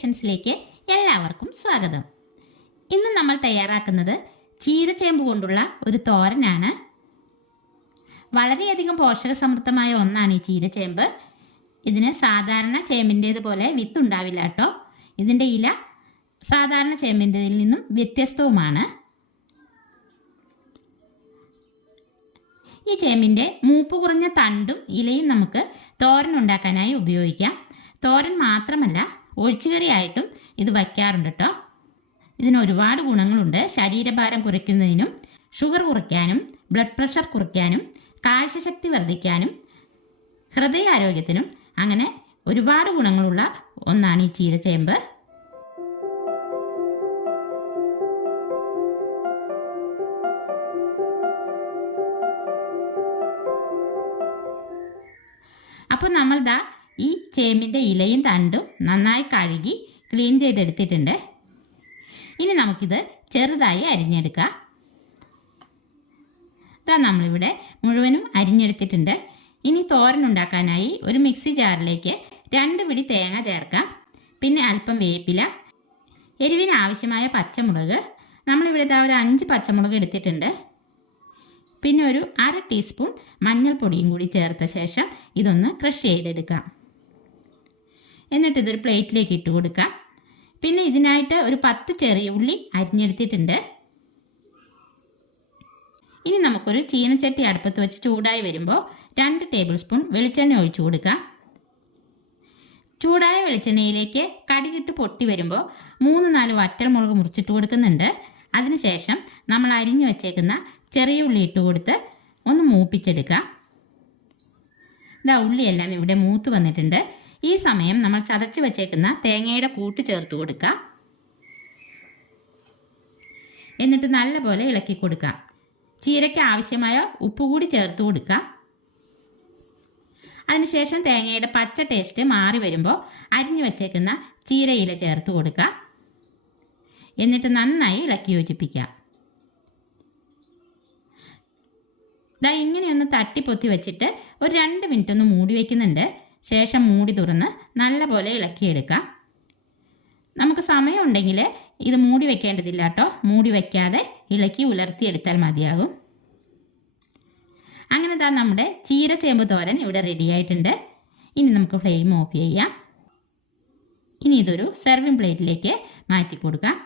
ക്രിയേഷൻസിലേക്ക് എല്ലാവർക്കും സ്വാഗതം. ഇന്ന് നമ്മൾ തയ്യാറാക്കുന്നത് ചീരച്ചേമ്പ് കൊണ്ടുള്ള ഒരു തോരനാണ്. വളരെയധികം പോഷക സമൃദ്ധമായ ഒന്നാണ് ഈ ചീരച്ചേമ്പ്. ഇതിന് സാധാരണ ചേമ്പിന്റേതുപോലെ വിത്തുണ്ടാവില്ല കേട്ടോ. ഇതിന്റെ ഇല സാധാരണ ചേമ്പിന്റെതിൽ നിന്നും വ്യത്യസ്തവുമാണ്. ഈ ചേമ്പിന്റെ മൂപ്പ് കുറഞ്ഞ തണ്ടും ഇലയും നമുക്ക് തോരൻ ഉണ്ടാക്കാനായി ഉപയോഗിക്കാം. തോരൻ മാത്രമല്ല ഒഴിച്ചുകറിയായിട്ടും ഇത് വയ്ക്കാറുണ്ട് കേട്ടോ. ഇതിന് ഒരുപാട് ഗുണങ്ങളുണ്ട്. ശരീരഭാരം കുറയ്ക്കുന്നതിനും ഷുഗർ കുറയ്ക്കാനും ബ്ലഡ് പ്രഷർ കുറയ്ക്കാനും കാഴ്ചശക്തി വർദ്ധിക്കാനും ഹൃദയാരോഗ്യത്തിനും അങ്ങനെ ഒരുപാട് ഗുണങ്ങളുള്ള ഒന്നാണ് ഈ ചീരച്ചേമ്പ്. അപ്പോൾ നമ്മൾ ദാ ഈ ചേമ്പിന്റെ ഇലയും തണ്ടും നന്നായി കഴുകി ക്ലീൻ ചെയ്തെടുത്തിട്ടുണ്ട്. ഇനി നമുക്കിത് ചെറുതായി അരിഞ്ഞെടുക്കാം. ഇതാ നമ്മളിവിടെ മുഴുവനും അരിഞ്ഞെടുത്തിട്ടുണ്ട്. ഇനി തോരൻ ഉണ്ടാക്കാനായി ഒരു മിക്സി ജാറിലേക്ക് രണ്ട് പിടി തേങ്ങ ചേർക്കാം. പിന്നെ അല്പം വേപ്പില എരിവിന് ആവശ്യമായ പച്ചമുളക്. നമ്മളിവിടെ ഇതാ ഒരു അഞ്ച് പച്ചമുളക് എടുത്തിട്ടുണ്ട്. പിന്നെ ഒരു അര ടീസ്പൂൺ മഞ്ഞൾപ്പൊടിയും കൂടി ചേർത്ത ശേഷം ഇതൊന്ന് ക്രഷ് ചെയ്തെടുക്കാം. എന്നിട്ട് ഇതൊരു പ്ലേറ്റിലേക്ക് ഇട്ട് കൊടുക്കാം പിന്നെ ഇതിനായിട്ട് ഒരു പത്ത് ചെറിയ ഉള്ളി അരിഞ്ഞെടുത്തിട്ടുണ്ട്. ഇനി നമുക്കൊരു ചീനച്ചട്ടി അടുപ്പത്ത് വെച്ച് ചൂടായി വരുമ്പോൾ രണ്ട് ടേബിൾ സ്പൂൺ വെളിച്ചെണ്ണ ഒഴിച്ചു കൊടുക്കാം ചൂടായ വെളിച്ചെണ്ണയിലേക്ക് കടുകിട്ട് പൊട്ടി വരുമ്പോൾ മൂന്ന് നാല് വറ്റൽമുളക് മുറിച്ചിട്ട് കൊടുക്കുന്നുണ്ട്. അതിനുശേഷം നമ്മൾ അരിഞ്ഞു വച്ചേക്കുന്ന ചെറിയ ഉള്ളി ഇട്ട് കൊടുത്ത് ഒന്ന് മൂപ്പിച്ചെടുക്കാം ഇതാ ഉള്ളിയെല്ലാം ഇവിടെ മൂത്ത് വന്നിട്ടുണ്ട്. ഈ സമയം നമ്മൾ ചതച്ച് വെച്ചേക്കുന്ന തേങ്ങയുടെ കൂട്ട് ചേർത്ത് കൊടുക്കുക എന്നിട്ട് നല്ലപോലെ ഇളക്കി കൊടുക്കുക ചീരയ്ക്ക് ആവശ്യമായ ഉപ്പ് കൂടി ചേർത്ത് കൊടുക്കുക അതിനുശേഷം തേങ്ങയുടെ പച്ച ടേസ്റ്റ് മാറി വരുമ്പോൾ അരിഞ്ഞു വെച്ചേക്കുന്ന ചീരയില ചേർത്ത് കൊടുക്കുക എന്നിട്ട് നന്നായി ഇളക്കി യോജിപ്പിക്കുക ഇതാ ഇങ്ങനെയൊന്ന് തട്ടിപ്പൊത്തി വെച്ചിട്ട് ഒരു രണ്ട് മിനിറ്റ് ഒന്ന് മൂടി വയ്ക്കുന്നുണ്ട് ശേഷം മൂടി തുറന്ന് നല്ലപോലെ ഇളക്കിയെടുക്കാം. നമുക്ക് സമയമുണ്ടെങ്കിൽ ഇത് മൂടി വെക്കേണ്ടതില്ല കേട്ടോ. മൂടി വയ്ക്കാതെ ഇളക്കി ഉലർത്തിയെടുത്താൽ മതിയാകും. അങ്ങനെ താ നമ്മുടെ ചേമ്പ് തോരൻ ഇവിടെ റെഡി ആയിട്ടുണ്ട്. ഇനി നമുക്ക് ഫ്ലെയിം ഓഫ് ചെയ്യാം. ഇനി ഇതൊരു സെർവിങ് പ്ലേറ്റിലേക്ക് മാറ്റി കൊടുക്കാം.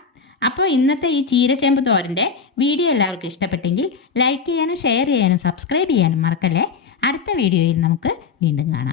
അപ്പോൾ ഇന്നത്തെ ഈ ചീരച്ചേമ്പ് തോരന്റെ വീഡിയോ എല്ലാവർക്കും ഇഷ്ടപ്പെട്ടെങ്കിൽ ലൈക്ക് ചെയ്യാനും ഷെയർ ചെയ്യാനും സബ്സ്ക്രൈബ് ചെയ്യാനും മറക്കല്ലേ? അടുത്ത വീഡിയോയിൽ നമുക്ക് വീണ്ടും കാണാം.